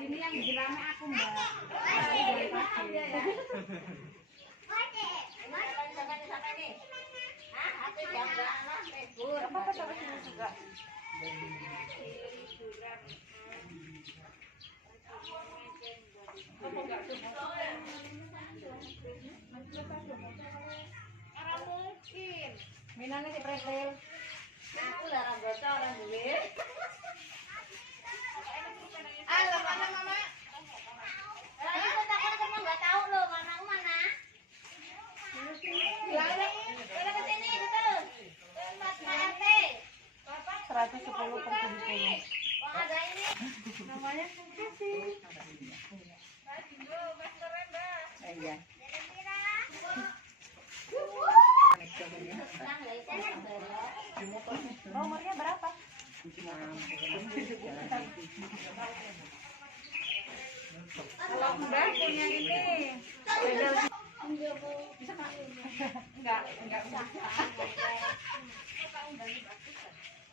Ini yang dirame aku, Mbak. Apa taruh sini juga? Mungkin. Minane si pretel. Aku larang bocor orang duwe. Halo, mana mama? Aku takut kamu nggak tahu loh, mamamu mana? Ada ke sini betul. Mas RT. 110 per 70. Oh, ada ini. Namanya Susi. Mas Indo, Mas Terenda. Iya. Nomornya berapa? Kalau Mbak punya ini, bisa Kak? Enggak bisa.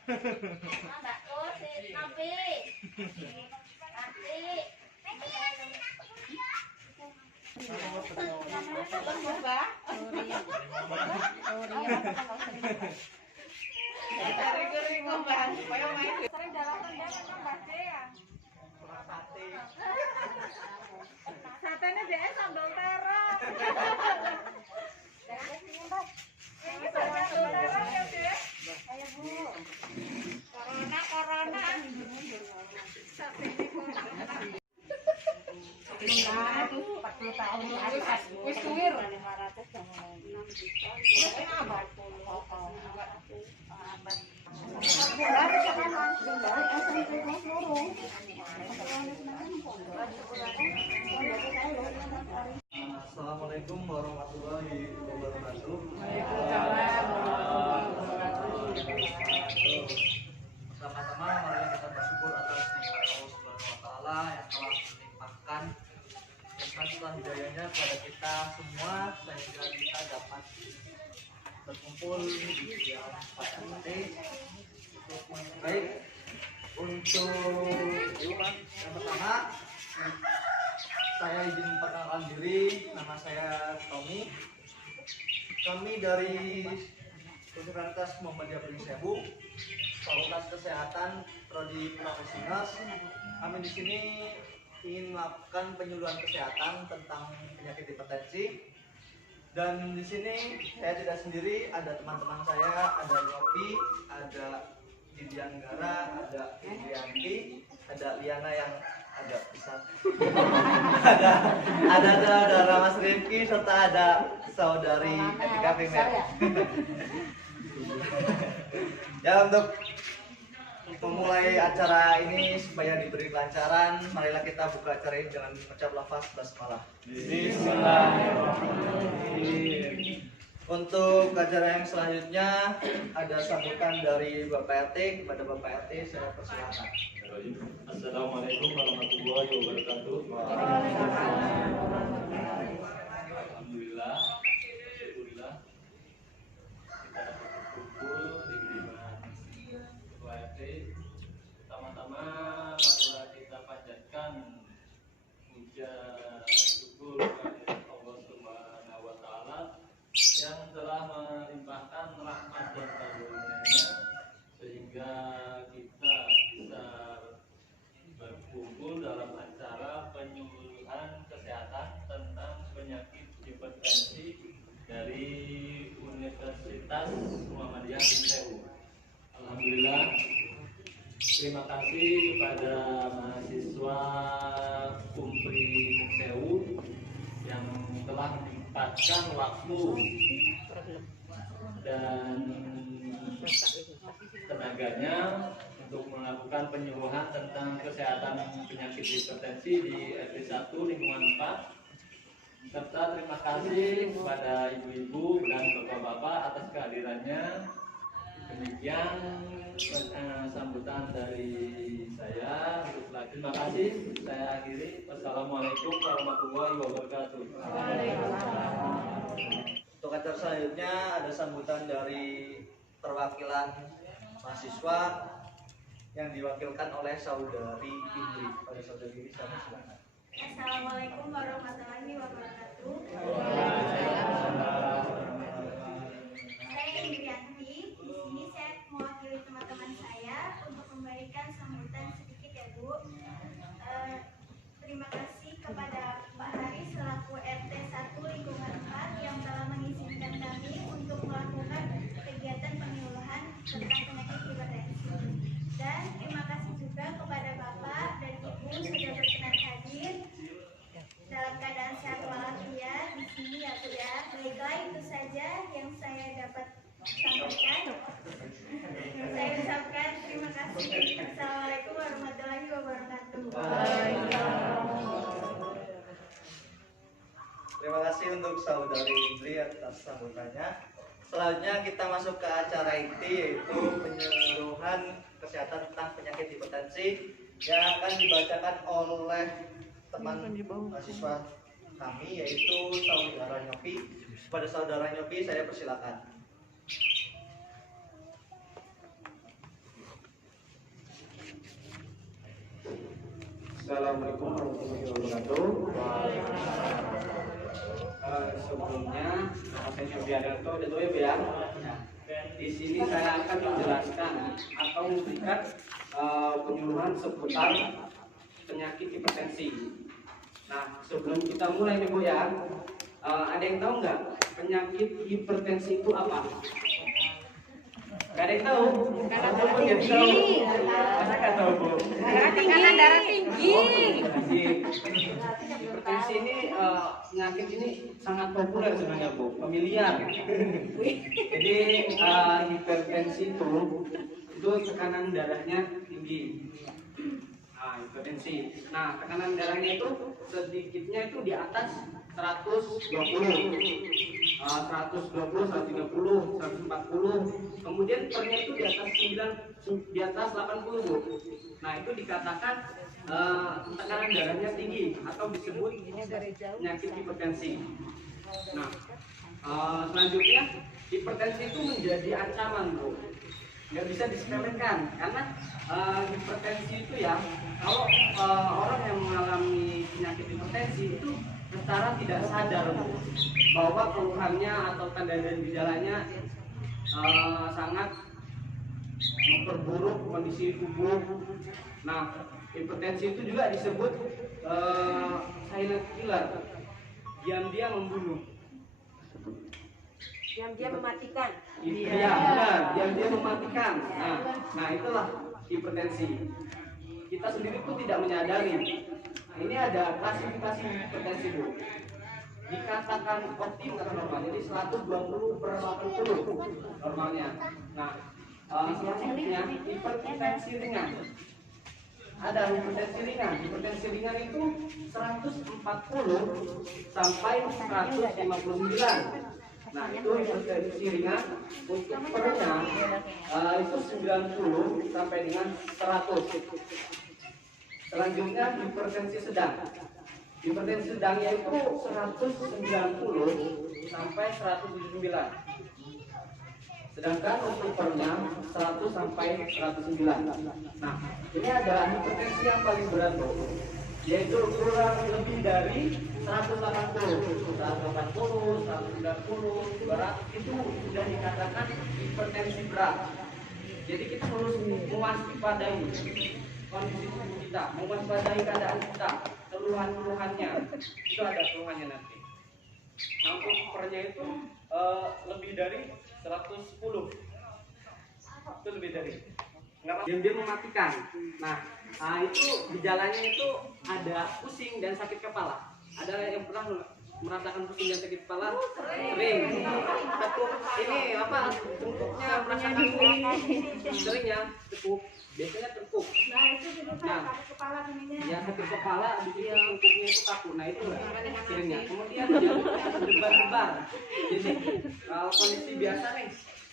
Mbak Tur, Nabi. Satenya dia sambal terong. Ini sambal terong ya, Bu. Ayo, Bu. Corona. Satenya corona. 40 tahun wis suwir 500 Assalamualaikum warahmatullahi wabarakatuh. Pertama-tama mari kita bersyukur atas nikmat Allah Subhanahu wa taala yang telah melimpahkan nikmat hidayahnya kepada kita semua sehingga kita dapat berkumpul di siang pada hari baik. Untuk yang pertama saya izin perkenalkan diri, nama saya Tommy. Kami dari Universitas Muhammadiyah Pringsewu, Fakultas Kesehatan Prodi Profesional. Kami di sini ingin melakukan penyuluhan kesehatan tentang penyakit hipertensi. Dan di sini saya tidak sendiri, ada teman-teman saya, ada Yopi, ada Didianggara, ada Indrianti, ada Liana yang agak besar, ada saudara Mas Rifki, serta ada saudari Etika Primer. Ya, untuk memulai acara ini supaya diberi kelancaran, marilah kita buka acara ini dengan mengucap lafaz basmalah. Bismillahirrahmanirrahim. Untuk acara yang selanjutnya ada sambutan dari Bapak RT. Kepada Bapak RT saya persilakan. Assalamualaikum warahmatullahi wabarakatuh. Alhamdulillah, syukurillah kita dapat berkumpul di kediaman Ketua RT. Pertama-tama marilah kita panjatkan puja syukur kepada Allah Subhanahu wa taala yang telah melimpahkan rahmat dan karunia-Nya sehingga kita bisa berkumpul dalam acara penyuluhan kesehatan tentang penyakit hipertensi dari Universitas Muhammadiyah Pringsewu. Alhamdulillah, terima kasih kepada mahasiswa Umpri Pringsewu yang telah menyempatkan waktu dan tenaganya untuk melakukan penyuluhan tentang kesehatan penyakit hipertensi di RT 1 lingkungan 4. Serta terima kasih kepada ibu-ibu dan bapak-bapak atas kehadirannya. Demikian sambutan dari saya. Untuk selanjutnya Terima kasih. Saya akhiri. Wassalamualaikum warahmatullahi wabarakatuh. Untuk acara selanjutnya ada sambutan dari perwakilan mahasiswa yang diwakilkan oleh saudari Indri. Pada saudari Indri, silakan. Assalamualaikum warahmatullahi wabarakatuh. Saya Indrianti. Di sini saya mewakili teman-teman saya untuk memberikan sambutan sedikit ya Bu. Terima kasih kepada Pak Hari selaku RT 1 lingkungan 4 yang telah mengizinkan kami untuk melakukan kegiatan penyuluhan tentang penyakit hipertensi. Dan terima kasih juga kepada Bapak dan Ibu sudah berkenan hadir dalam keadaan sehat walafiat di sini ya Bu ya. Baiklah, itu saja yang saya dapat sampaikan. Saya ucapkan terima kasih. Assalamualaikum warahmatullahi wabarakatuh. Terima kasih untuk saudari Indri atas sambutannya. Selanjutnya kita masuk ke acara inti, yaitu penyuluhan kesehatan tentang penyakit hipertensi yang akan dibacakan oleh teman mahasiswa kami, yaitu saudara Nyopi. Pada saudara Nyopi saya persilakan. Assalamualaikum warahmatullahi wabarakatuh. Sebelumnya, saya Nyopi Adarto, ya. Di sini saya akan menjelaskan atau memberikan penyuluhan seputar penyakit hipertensi. Nah, sebelum kita mulai nih Bu ya, ada yang tahu nggak penyakit hipertensi itu apa? Gak ada yang tahu? Karena darah tinggi. Masa nggak tahu Bu? Karena darah tinggi. Hipertensi ini penyakit ini sangat populer sebenarnya Bu, familiar. Jadi hipertensi itu tekanan darahnya tinggi. Nah, hipertensi. Nah, tekanan darahnya itu sedikitnya itu di atas 120, 130, 140. Kemudian pernya itu di atas 9, di atas 80 Bu. Nah, itu dikatakan tekanan darahnya tinggi atau disebut penyakit hipertensi. Nah, selanjutnya hipertensi itu menjadi ancaman Bu, nggak bisa disepelekan karena hipertensi itu ya, kalau orang yang mengalami penyakit hipertensi itu secara tidak sadar Bu, bahwa keluhannya atau tanda dan gejalanya sangat memperburuk kondisi tubuh. Nah, hipertensi itu juga disebut silent killer, diam-diam membunuh. Diam-diam mematikan. Iya, benar, diam-diam mematikan. Nah, itulah hipertensi. Kita sendiri pun tidak menyadari. Nah, ini ada klasifikasi hipertensi Bu. Dikatakan optim atau normal, jadi 120/80 normalnya. Nah, selanjutnya hipertensi ringan. Ada hipertensi ringan. Hipertensi ringan itu 140 sampai 159. Nah, itu hipertensi ringan. Untuk pernya itu 90 sampai dengan 100. Selanjutnya hipertensi sedang. Hipertensi sedangnya itu 190 sampai 179. Sedangkan untuk pernya 100 sampai 109. Nah, ini ada hipertensi yang paling berat Bu, yaitu kurang lebih dari 180, 190, 200 itu sudah dikatakan hipertensi berat. Jadi kita harus mewaspadai kondisi tubuh kita, mewaspadai keadaan kita, keluhan-keluhannya. Itu ada keluhannya nanti. Nah, untuk pernya itu lebih dari 110. Itu lebih dari. Dia mematikan. Nah, itu gejalanya itu ada pusing dan sakit kepala. Ada yang pernah merasakan pusing dan sakit kepala? Sering. Tekuk ini apa? Tengkuknya merasakan sering ya, tekuk. Biasanya tekuk. Nah, itu juga sakit kepala ininya. Ya, sakit kepala, bikin tengkuknya itu kaku. Nah, itu seringnya. Kemudian jantungnya berdebar-debar. Jadi kalau kondisi biasa nih,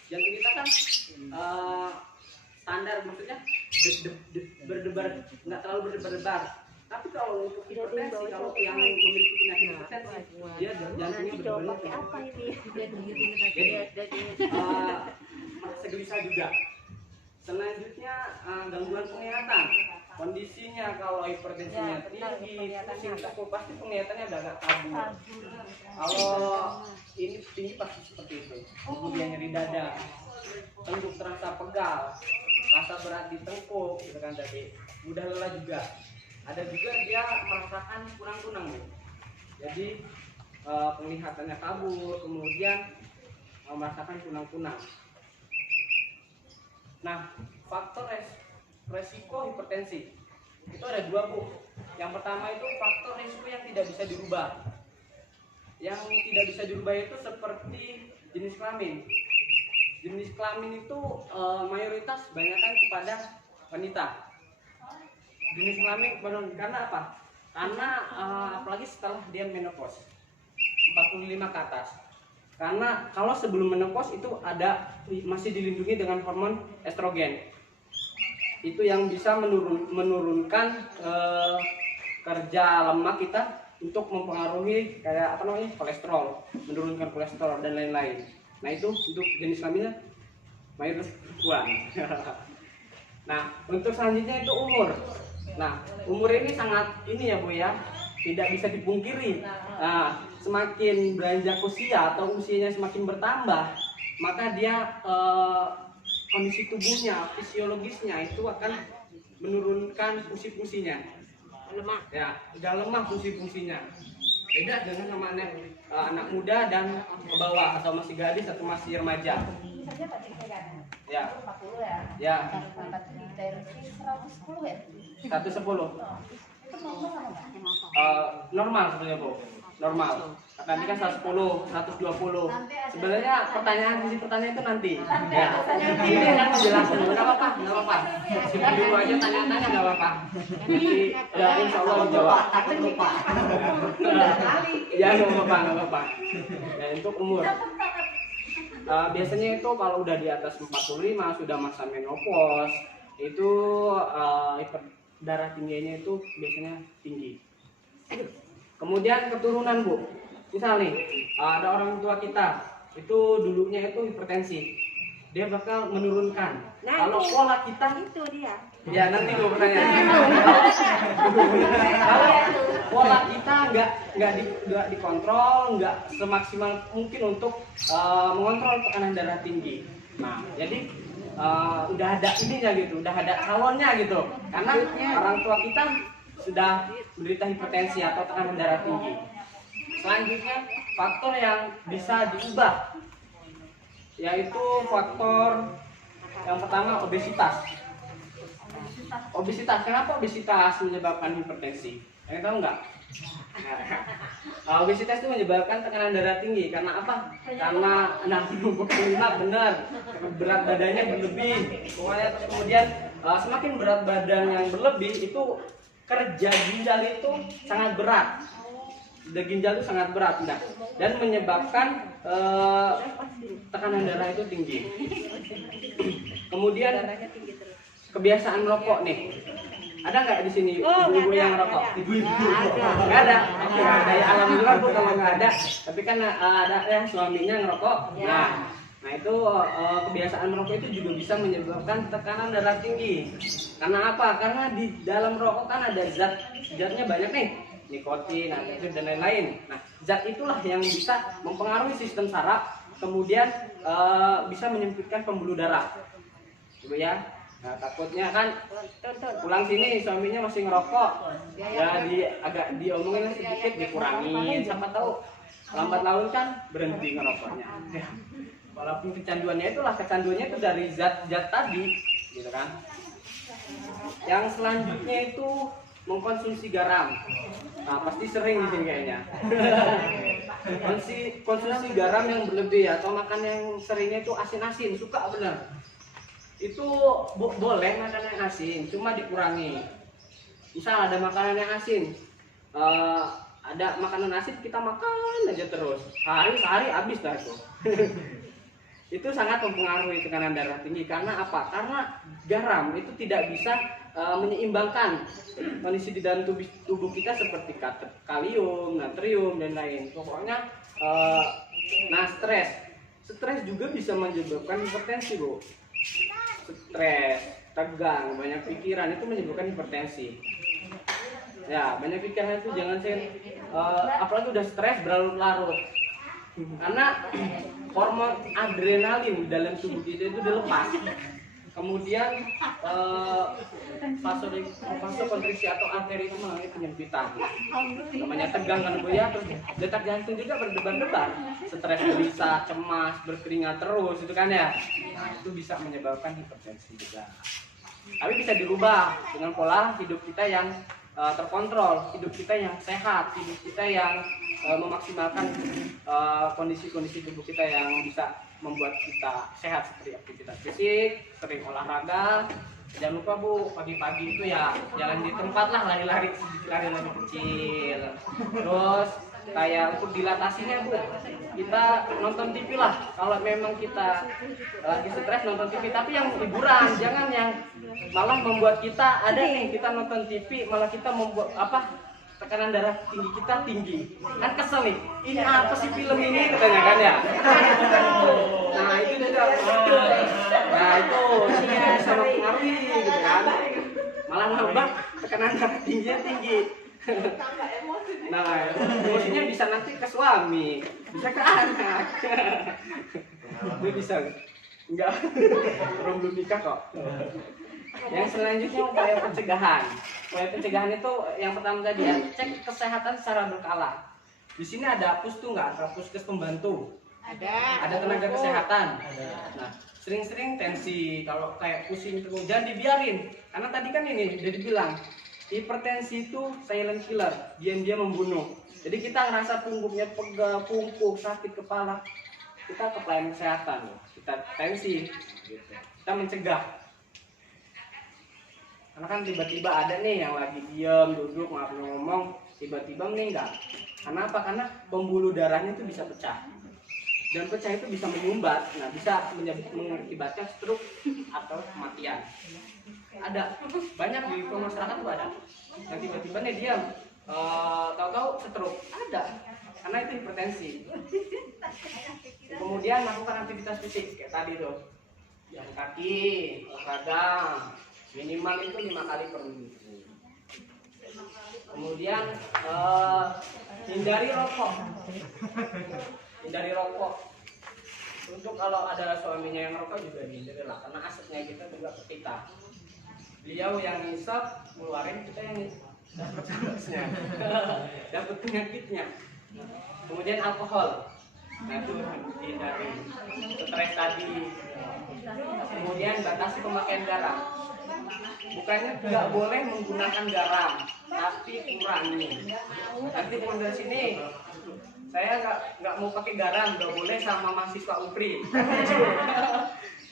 jantung kita kan standar, maksudnya berdebar, nggak terlalu berdebar-debar. Tapi kalau untuk hipertensi, kalau yang memiliki penyakit hipertensi, dia jantungnya berdebarnya apa ini? jadi merasa gelisah juga. Selanjutnya gangguan penglihatan. Kondisinya kalau hipertensinya tinggi, pusing tekuk, pasti penglihatannya udah agak kabur. Kalau ini tinggi pasti seperti itu. Kemudian nyeri dada, tengkuk terasa pegal, rasa berat di tengkuk, gitu kan tadi. Mudah lelah juga. Ada juga dia merasakan kurang kunang, jadi penglihatannya kabur, kemudian merasakan kunang-kunang. Nah, faktor resiko hipertensi itu ada dua, Bu. Yang pertama itu faktor resiko yang tidak bisa dirubah. Yang tidak bisa dirubah itu seperti jenis kelamin. Jenis kelamin itu mayoritas banyakkan kepada wanita. Jenis kelamin karena apa? Karena apalagi setelah dia menopause 45 ke atas. Karena kalau sebelum menopause itu masih dilindungi dengan hormon estrogen. Itu yang bisa menurunkan kerja lemak kita untuk mempengaruhi kayak kolesterol, menurunkan kolesterol dan lain-lain. Nah, itu untuk jenis kelaminnya mayoritas perempuan. Nah, untuk selanjutnya itu umur. Nah, umur ini sangat ya Bu ya, tidak bisa dipungkiri. Nah, semakin beranjak usia atau usianya semakin bertambah, maka dia kondisi tubuhnya, fisiologisnya itu akan menurunkan fungsi-fungsinya. Lemah. Ya, udah lemah fungsi-fungsinya. Beda dengan sama anak muda dan ke bawah atau masih gadis atau masih remaja. Ya. 40 ya. Ya. Dari 110 ya. 110. Itu normal enggak? Normal sebenarnya, Bu. Normal. Tadi kan 110, 120. Sebenarnya pertanyaan itu nanti. Ya. Ini kan menjelaskan. Enggak apa-apa, enggak apa-apa. Simpan dulu aja tanya-tanya enggak apa-apa. Ya insya Allah dijawab. Takut lupa. Ya enggak apa-apa. Ya untuk umur. Biasanya itu kalau udah di atas 45 sudah masa menopause itu darah tingginya itu biasanya tinggi. Kemudian keturunan, Bu. Misal nih, ada orang tua kita itu dulunya itu hipertensi, dia bakal menurunkan. Nah, kalau pola kita itu dia. ya nanti gue pertanyaan. Kalau pola kita nggak dikontrol, nggak semaksimal mungkin untuk mengontrol tekanan darah tinggi. Nah, jadi udah ada ininya gitu, udah ada calonnya gitu. Karena orang tua kita sudah menderita hipertensi atau tekanan darah tinggi. Selanjutnya faktor yang bisa diubah yaitu faktor yang pertama obesitas. Obesitas, kenapa obesitas menyebabkan hipertensi? Yang tahu nggak? Obesitas itu menyebabkan tekanan darah tinggi karena apa? Karena 65 benar, berat badannya berlebih. Kemudian semakin berat badan yang berlebih itu kerja ginjal itu sangat berat. Ginjal itu sangat berat, dan menyebabkan tekanan darah itu tinggi. Kemudian kebiasaan merokok nih. Ada nggak di sini ibu-ibu yang merokok? Ibu-ibu nggak ada. Oke, ya alhamdulillah Bu kalau nggak ada. Tapi kan ada yang suaminya ngerokok. Nah itu kebiasaan merokok itu juga bisa menyebabkan tekanan darah tinggi. Karena apa? Karena di dalam rokok kan ada zatnya banyak nih. Nikotin, adiktif dan lain-lain. Nah, zat itulah yang bisa mempengaruhi sistem saraf, kemudian bisa menyempitkan pembuluh darah. Gitu ya. Nah, takutnya kan pulang sini suaminya masih ngerokok. Ya agak diomongin sedikit, dikurangin. Siapa tahu lambat laun kan berhenti ngerokoknya. Ya. Walaupun kecanduannya itu dari zat-zat tadi, gitu kan. Yang selanjutnya itu mengkonsumsi garam. Nah, pasti sering di sini kayaknya. Konsumsi garam yang berlebih atau makan yang seringnya itu asin-asin, suka benar. Itu boleh makan yang asin, cuma dikurangi. Misal ada makanan yang asin, ada makanan asin kita makan aja terus, sehari habis dah itu. itu sangat mempengaruhi tekanan darah tinggi. Karena apa? Karena garam itu tidak bisa menyeimbangkan kondisi di dalam tubuh kita seperti kalium, natrium dan lain. Pokoknya nah stres juga bisa menyebabkan hipertensi, Bu. Stres, tegang, banyak pikiran itu menyebabkan hipertensi. Ya, banyak pikiran itu jangan apalagi udah stres berlarut-larut. Karena hormon adrenalin di dalam tubuh kita itu dilepas. Kemudian vasokonstriksi atau arteri itu mengalami penyempitan. Namanya tegang kan Bu ya, terus detak jantung juga berdebar-debar. Stres, gelisah, cemas, berkeringat terus itu kan ya. Nah, itu bisa menyebabkan hipertensi juga. Tapi bisa dirubah dengan pola hidup kita yang terkontrol, hidup kita yang sehat, hidup kita yang memaksimalkan kondisi-kondisi tubuh kita yang bisa membuat kita sehat, seperti aktivitas fisik, sering olahraga. Jangan lupa Bu, pagi-pagi itu ya jalan di tempat lah, lari-lari kecil. Terus kayak untuk dilatasinya Bu, kita nonton TV lah. Kalau memang kita lagi stres nonton TV, tapi yang hiburan, jangan yang malah membuat kita ada nih kita nonton TV malah kita membuat tekanan darah tinggi kita tinggi. Kan kesel nih, ini apa sih film ini katanya kan ya. Nah itu juga, nah itu bisa mempengaruhi gitu kan. Malah nambah tekanan darah tingginya tinggi. Nah emosinya bisa nanti ke suami, bisa ke anak. Itu bisa enggak, belum nikah kok. Yang selanjutnya upaya pencegahan. Upaya pencegahan itu yang pertama tadi ya, cek kesehatan secara berkala. Di sini ada puskes nggak? Puskes pembantu. Ada tenaga kesehatan. Nah, sering-sering tensi, kalau kayak pusing terus jangan dibiarin. Karena tadi kan ini udah dibilang, hipertensi itu silent killer, diam-diam membunuh. Jadi kita ngerasa punggungnya pegal, pungkuk, sakit kepala, kita ke pelayanan kesehatan, kita tensi, kita mencegah. Karena kan tiba-tiba ada nih yang lagi diam, duduk, nggak pernah ngomong, tiba-tiba meninggal. Karena apa? Karena pembuluh darahnya itu bisa pecah. Dan pecah itu bisa menyumbat, nah bisa mengakibatkan stroke atau kematian. Ada banyak di masyarakat tuh ada. Yang tiba-tiba nih diam, tahu-tahu stroke ada. Karena itu hipertensi. Kemudian lakukan aktivitas fisik kayak tadi tuh, jalan kaki, olahraga. Minimal itu 5 kali per minggu. Kemudian hindari rokok. Hindari rokok. Untuk kalau ada suaminya yang rokok juga dihindari lah, karena asapnya kita juga ke kita. Beliau yang ngisap, ngeluarin, kita yang dapat virusnya, dapat penyakitnya. Kemudian alkohol. Nah itu dihindari. Stres tadi. Kemudian batasi pemakaian garam. Bukannya nggak boleh menggunakan garam, tapi kurangi. Nanti pulang dari sini, saya nggak mau pakai garam, nggak boleh sama mahasiswa UPRI.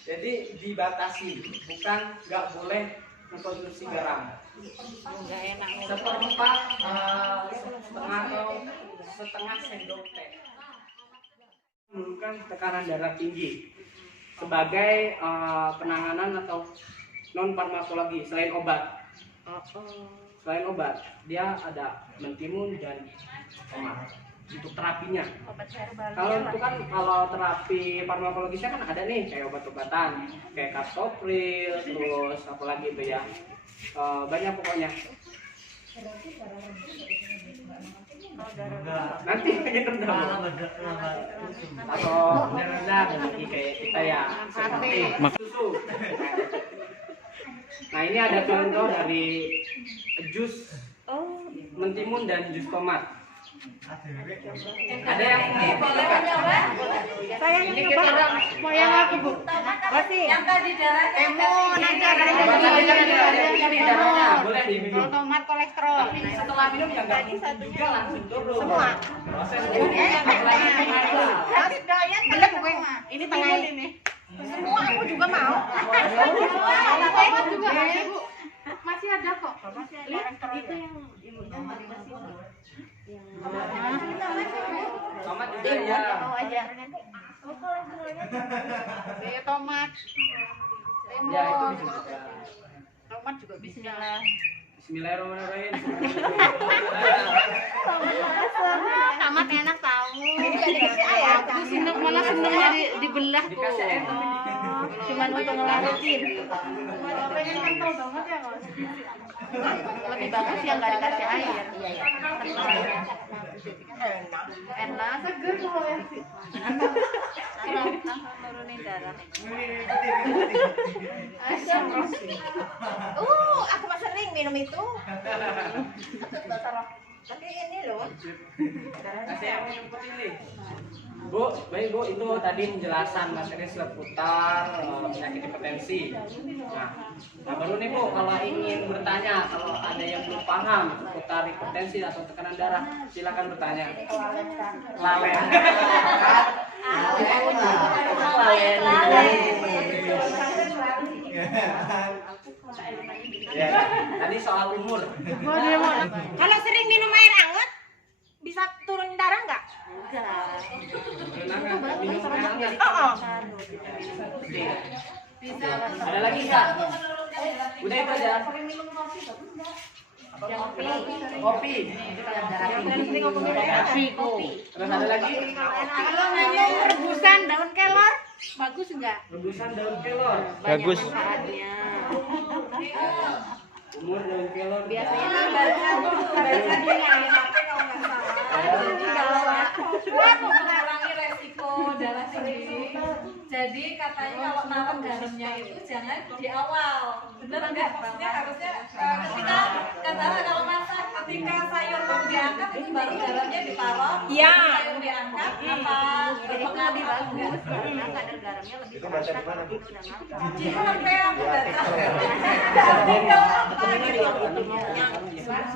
Jadi dibatasi, bukan nggak boleh mengkonsumsi garam. Seperempat setengah sendok teh. Menurunkan tekanan darah tinggi sebagai penanganan atau non farmakologi selain obat. Selain obat, dia ada mentimun dan tomat untuk terapinya. Kalau itu kan kalau terapi farmakologisnya kan ada nih kayak obat-obatan, kayak captopril, terus apa lagi itu ya, banyak pokoknya. Nanti kita atau rendah lagi kayak kita ya seperti susu. Nah ini ada contoh dari jus mentimun dan jus tomat. Ada yang ini boleh kan? Saya Ini kita mau yang aku Bu. Masih. Yang tadi darahnya. Nanti ada darahnya boleh diminum. Tomat kolesterol. Tapi setelah minum ya nggak juga langsung turun. Semua. Proses ini lagi mengalir. Belum gue. Ini tengah ini. Semua aku juga mau. Tomat juga Bu. masih ada kok. Lihat itu yang ibunya mari kasih. Tomat juga ya. Mau aja. Tomat. Ya itu bisa juga. Tomat juga bismillah. Bismillahirrahmanirrahim. Tomat enak tahu. Dikasih ayam. Terus sendok mana sendoknya dibelah tuh. Dikasih air tapi dikit. Cuman untuk ngelarutin. Pengen kental banget ya nggak? Lebih bagus yang nggak dikasih air. Enak, seger loh ya. Nurunin darah. Aku mah sering minum itu. Tapi ini loh. Kasih yang minum putih nih. Bu, baik Bu, itu tadi penjelasan materi seputar penyakit hipertensi. Nah, baru nih Bu, kalau ingin bertanya, kalau ada yang belum paham seputar hipertensi atau tekanan darah, silakan bertanya. Lalen. Ya, tadi soal umur. Kalau sering minum air hangat, bisa turun darah nggak? Minum air hangat. Bisa. Ada lagi nggak? Udah itu aja. Kopi. Terus ada lagi? Kalau minum rebusan daun kelor, bagus nggak? Rebusan daun kelor. Bagus. Manfaatnya. Umur daun kelor. Biasanya baca di HP kalau nggak salah. Untuk mengurangi resiko darah tinggi. Jadi katanya kalau naruh garamnya itu jangan di awal. Bener enggak? Maksudnya harusnya ketika katakanlah kalau masak, ketika sayur mau diangkat itu baru garamnya ditaruh. Iya. Sayur diangkat apa berpengaruh Lebih apa bagus enggak? karena kadar garamnya lebih terasa kalau itu udah ngangkat. Jadi sampai aku baca.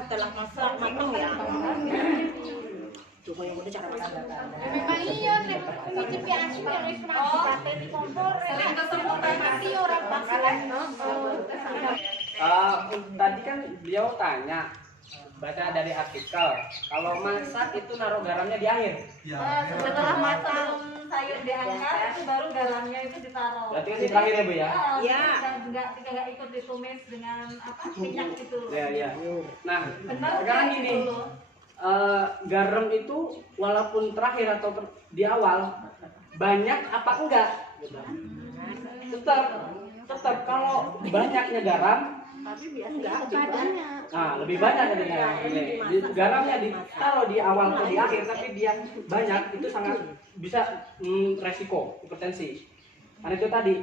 Setelah masak matang ya. Coba yang udah cara masak. Memang iya nih. Ini biasa yang wis mati di kompor. Sering kesemutan Mati orang bakalan. Tadi kan beliau tanya, baca dari artikel, kalau masak itu naruh garamnya di akhir. Setelah masak. Sayur diangkat itu baru garamnya itu ditaruh. Berarti kan di terakhir ya Bu ya? Iya. Tidak ikut ditumis dengan apa minyak gitu. Ya. Nah, Benar sekarang kan gini, gitu. garam itu walaupun terakhir atau di awal banyak apa enggak? Gitu. Tetap kalau banyaknya garam, Enggak padanya. nah lebih banyak adanya. Garamnya ditaruh di awal atau di akhir, tapi dia banyak itu sangat bisa resiko hipertensi. Karena itu tadi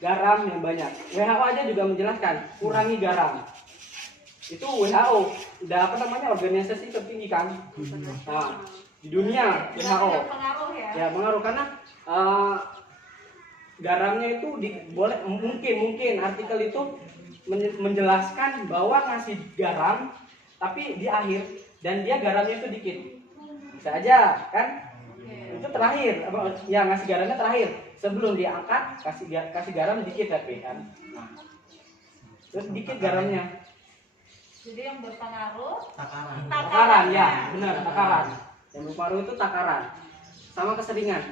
garam yang banyak. WHO aja juga menjelaskan kurangi garam. Itu WHO udah organisasi tertinggi kan. Nah, di dunia WHO. Pengaruh ya. Ya pengaruh karena garamnya itu boleh mungkin artikel itu menjelaskan bahwa ngasih garam tapi di akhir dan dia garamnya itu dikit. Bisa aja kan? Itu terakhir ya ngasih garamnya terakhir sebelum diangkat kasih garam dikit tapi kan. Nah, terus dikit garamnya. Jadi yang berpengaruh Takaran ya, benar takaran. Yang berpengaruh itu takaran sama keseringan.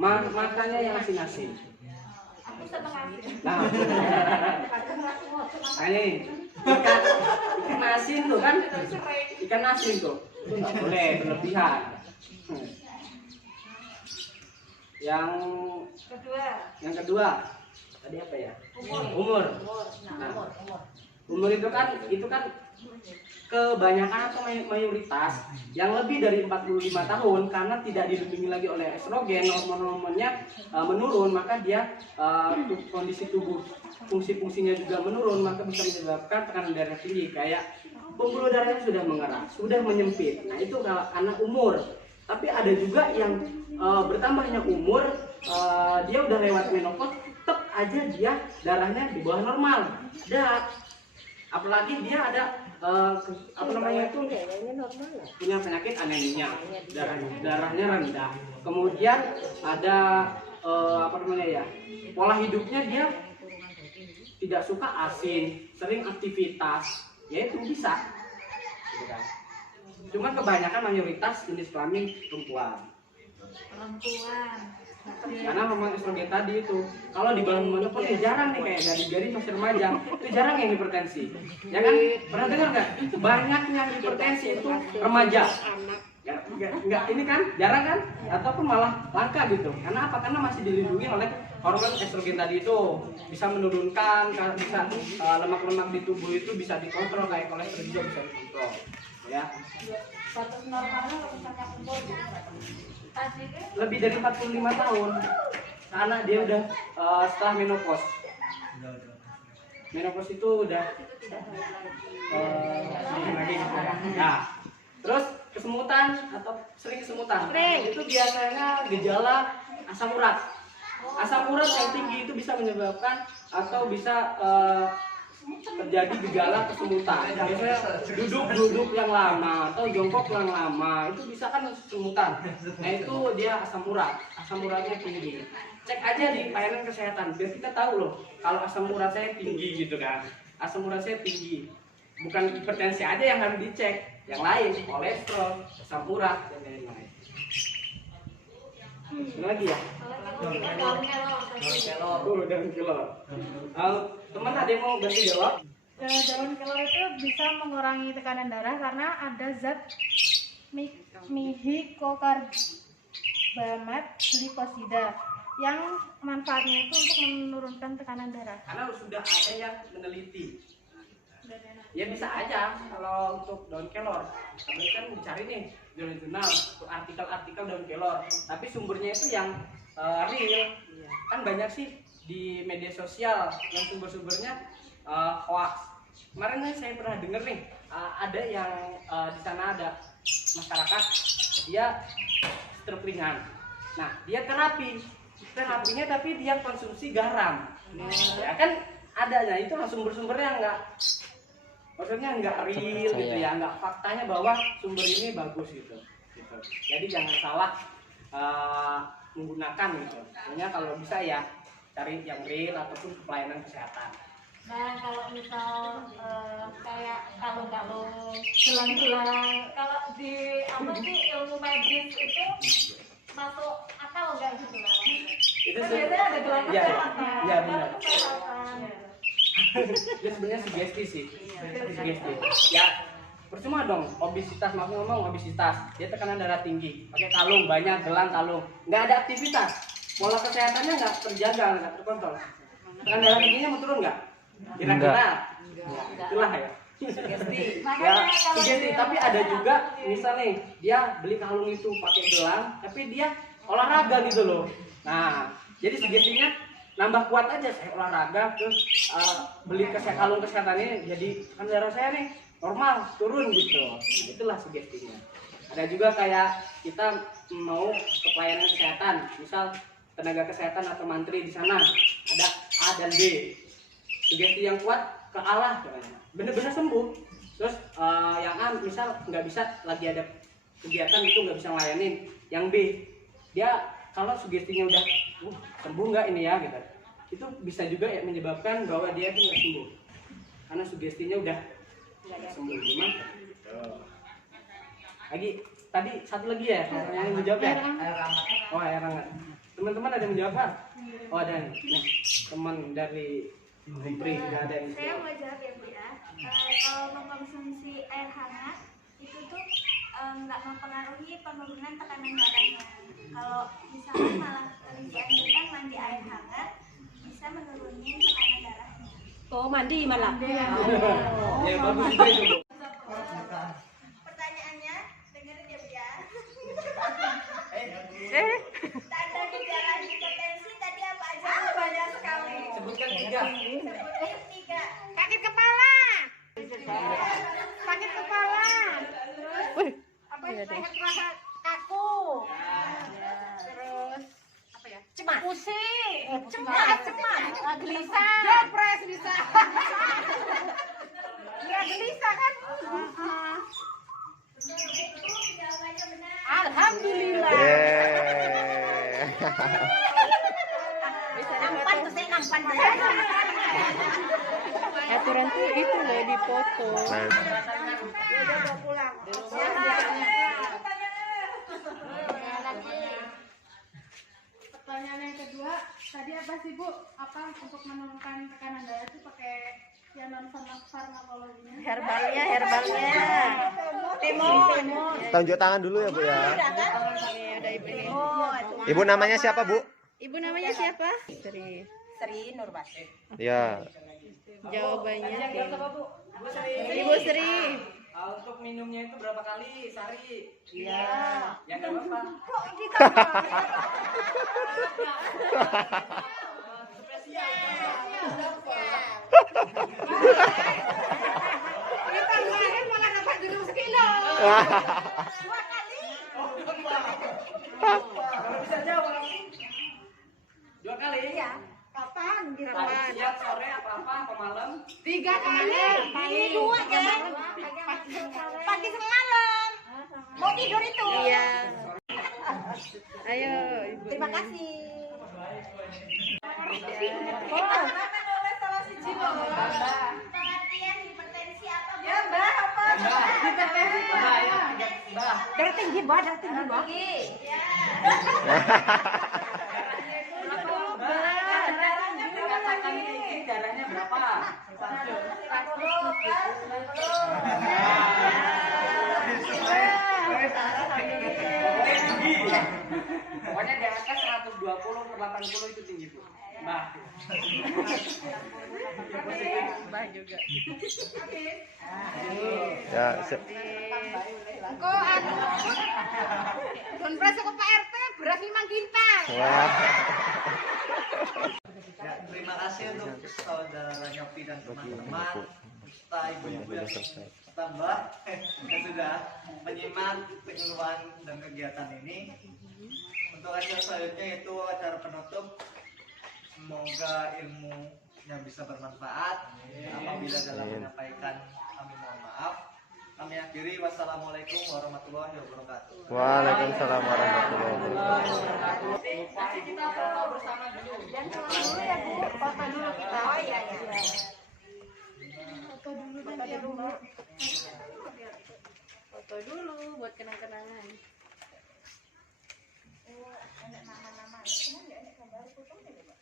Makannya yang asin-asin. aku seneng asin. Nah, ini ikan asin tuh kan, ikan asin tuh, itu nggak boleh berlebihan. Yang kedua, tadi apa ya? Umur. Nah, umur itu kan kebanyakan atau mayoritas yang lebih dari 45 tahun karena tidak dilindungi lagi oleh estrogen, hormon-hormonnya menurun, maka dia kondisi tubuh fungsi-fungsinya juga menurun, maka bisa menyebabkan tekanan darah tinggi kayak pembuluh darahnya sudah mengeras, sudah menyempit. Nah itu kalau anak umur. Tapi ada juga yang bertambahnya umur, dia udah lewat menopause, tetap aja dia darahnya di bawah normal. Ada, apalagi dia ada punya penyakit anemia, darahnya rendah. Kemudian ada pola hidupnya dia tidak suka asin, sering aktivitas, ya itu bisa. Gitu kan. Cuman kebanyakan mayoritas jenis kelamin perempuan. Karena memang estrogen tadi itu, kalau di bawah menopause jarang nih, kayak dari masih remaja itu jarang yang hipertensi, ya kan? Pernah dengar nggak? Banyaknya hipertensi itu remaja. Nggak ini kan jarang kan, ataupun malah langka gitu. Karena apa? Karena masih dilindungi oleh hormon estrogen tadi itu, bisa menurunkan, bisa lemak-lemak di tubuh itu bisa dikontrol, kayak kolesterol juga bisa dikontrol, ya. Batas normalnya kalau misalnya umur gitu tadi kan Lebih dari 45 tahun, karena dia udah setelah menopause. Menopause itu udah lagi. Nah, terus kesemutan atau sering kesemutan, itu biasanya gejala asam urat. Asam urat yang tinggi itu bisa menyebabkan atau bisa terjadi gejala kesemutan. Biasanya duduk yang lama atau jongkok yang lama itu bisa kan kesemutan. Nah itu dia asam urat. Asam uratnya tinggi. Cek aja di pelayanan kesehatan biar kita tahu loh kalau asam urat saya tinggi gitu kan. Asam urat saya tinggi. Bukan hipertensi aja yang harus dicek, yang lain kolesterol, asam urat dan lain-lain. Lagi ya? Daun kelor. Teman ada yang mau bantu jawab? Daun kelor itu bisa mengurangi tekanan darah karena ada zat mihikokarbamat glikosida yang manfaatnya itu untuk menurunkan tekanan darah. Karena sudah ada yang meneliti. Ya bisa aja kalau untuk daun kelor. Kami kan mencari nih jurnal-jurnal, artikel-artikel daun kelor. Tapi sumbernya itu yang real. Kan banyak sih di media sosial yang sumber-sumbernya hoax. Kemarin nih saya pernah dengar nih ada yang di sana ada masyarakat dia stroke ringan. Nah dia terapinya tapi dia konsumsi garam. Ya kan adanya itu sumber-sumbernya maksudnya nggak real gitu ya, nggak faktanya bahwa sumber ini bagus gitu. Jadi jangan salah menggunakan gitu. Pokoknya kalau bisa ya cari yang real ataupun pelayanan kesehatan. nah kalau misal kayak kalung-kalung gelang-gelang kalau di apa sih ilmu medis itu masuk akal nggak gitu lah? Itu Kan biasanya ada gelang ya, kesehatan, ya, benar. gelang kesehatan. Dia sebenarnya sugesti sih, sugesti. Ya percuma dong, obesitas, maaf ngomong obesitas, dia tekanan darah tinggi, pakai kalung banyak, gelang kalung, nggak ada aktivitas, pola kesehatannya nggak terjaga, nggak terkontrol. Tekanan darah tingginya mau turun nggak? Kira-kira, itulah ya. Ya, sugesti. Tapi ada juga, misal nih, dia beli kalung itu pakai gelang, tapi dia olahraga gitu loh. Nah, jadi sugestinya nambah kuat aja, saya olahraga terus beli kalung kesehatan ini jadi kan darah saya nih normal turun gitu. Itulah sugestinya. Ada juga kayak kita mau ke pelayanan kesehatan, misal tenaga kesehatan atau mantri di sana ada A dan B. Sugesti yang kuat ke Allah bener-bener sembuh. Terus yang A misal nggak bisa lagi ada kegiatan itu nggak bisa ngelayanin. Yang B dia kalau sugestinya udah sembuh nggak ini ya gitu, itu bisa juga ya menyebabkan bahwa dia itu nggak sembuh karena sugestinya udah nggak sembuh. Gimana? Lagi tadi satu lagi ya yang menjawab ya. Oh air hangat. Teman-teman ada yang menjawab kan? Oh ada nih. Nah, teman dari Bri ada yang Saya mau jawab ya Bu ya. Kalau mengkonsumsi air hangat itu tuh nggak mempengaruhi penurunan tekanan darahnya. Kalau misalnya malah dianjurkan mandi air hangat bisa menurunin tekanan darahnya. Oh mandi malah. Ya bagus juga itu. Pertanyaannya dengerin ya Bu ya. Tanda gejala hipertensi tadi apa aja? Banyak sekali. Sebutkan 3. Sebutin 3. Sakit kepala. Sakit kepala. Apa sakit rasa kaku. Terus apa ya? Cemas. Pusing. Cemas. Gelisah. Depres bisa. Ya gelisah kan? Itu jawabannya benar. Alhamdulillah. Yeah. Nampan tuh saya nampan. Aturan tuh itu loh dipoto. Nah, Pertanyaan yang kedua, tadi apa sih Bu? Apa untuk menurunkan tekanan darah itu pakai yang non farmakologinya? Herbalnya. Timun. tunjuk tangan dulu ya Bu ya. Ada ibu. Ibu namanya siapa Bu? Ibu namanya siapa? Sri Nurbasi. Ya. Jawabannya Bu? Ibu Sri. Untuk minumnya itu berapa kali sehari? Iya. Ya nggak apa-apa. Kalau bisa jawab. 2 kali? Iya. Kapan? Pagi, siang, sore, apa malam? 3 kali. Ini 2 kan? Pagi semalam. Mau tidur itu. Iya. Ayo, Ibu. Terima kasih. Pengertian hipertensi apa? Ya Mbak, apa? Hipertensi itu apa? Darah tinggi, Mbak. Darah tinggi, Mbak. Katakan tinggi, darahnya berapa? Pokoknya di atas 120/80 itu tinggi Bu. Mbak. Mbak juga. Ya, Kok Don Pres ke Pak RT beras 5 kintal. wah. Ya, terima kasih untuk saudara Nyopi dan teman-teman serta ibu-ibu yang serta Mbak yang sudah menyimak penyuluhan dan kegiatan ini. Untuk acara selanjutnya yaitu acara penutup. Semoga ilmunya bisa bermanfaat. Apabila dalam menyampaikan kami mohon maaf. Kami akhiri, wassalamualaikum warahmatullahi wabarakatuh. Waalaikumsalam warahmatullahi wabarakatuh. Kita foto bersama dulu. Dulu ya, Bu. Foto dulu kita. Oh iya ya. Foto dulu nanti ya Bu. Foto dulu buat kenang-kenangan. Ada nama-nama. Cuman nggak ada gambar fotonya, Pak.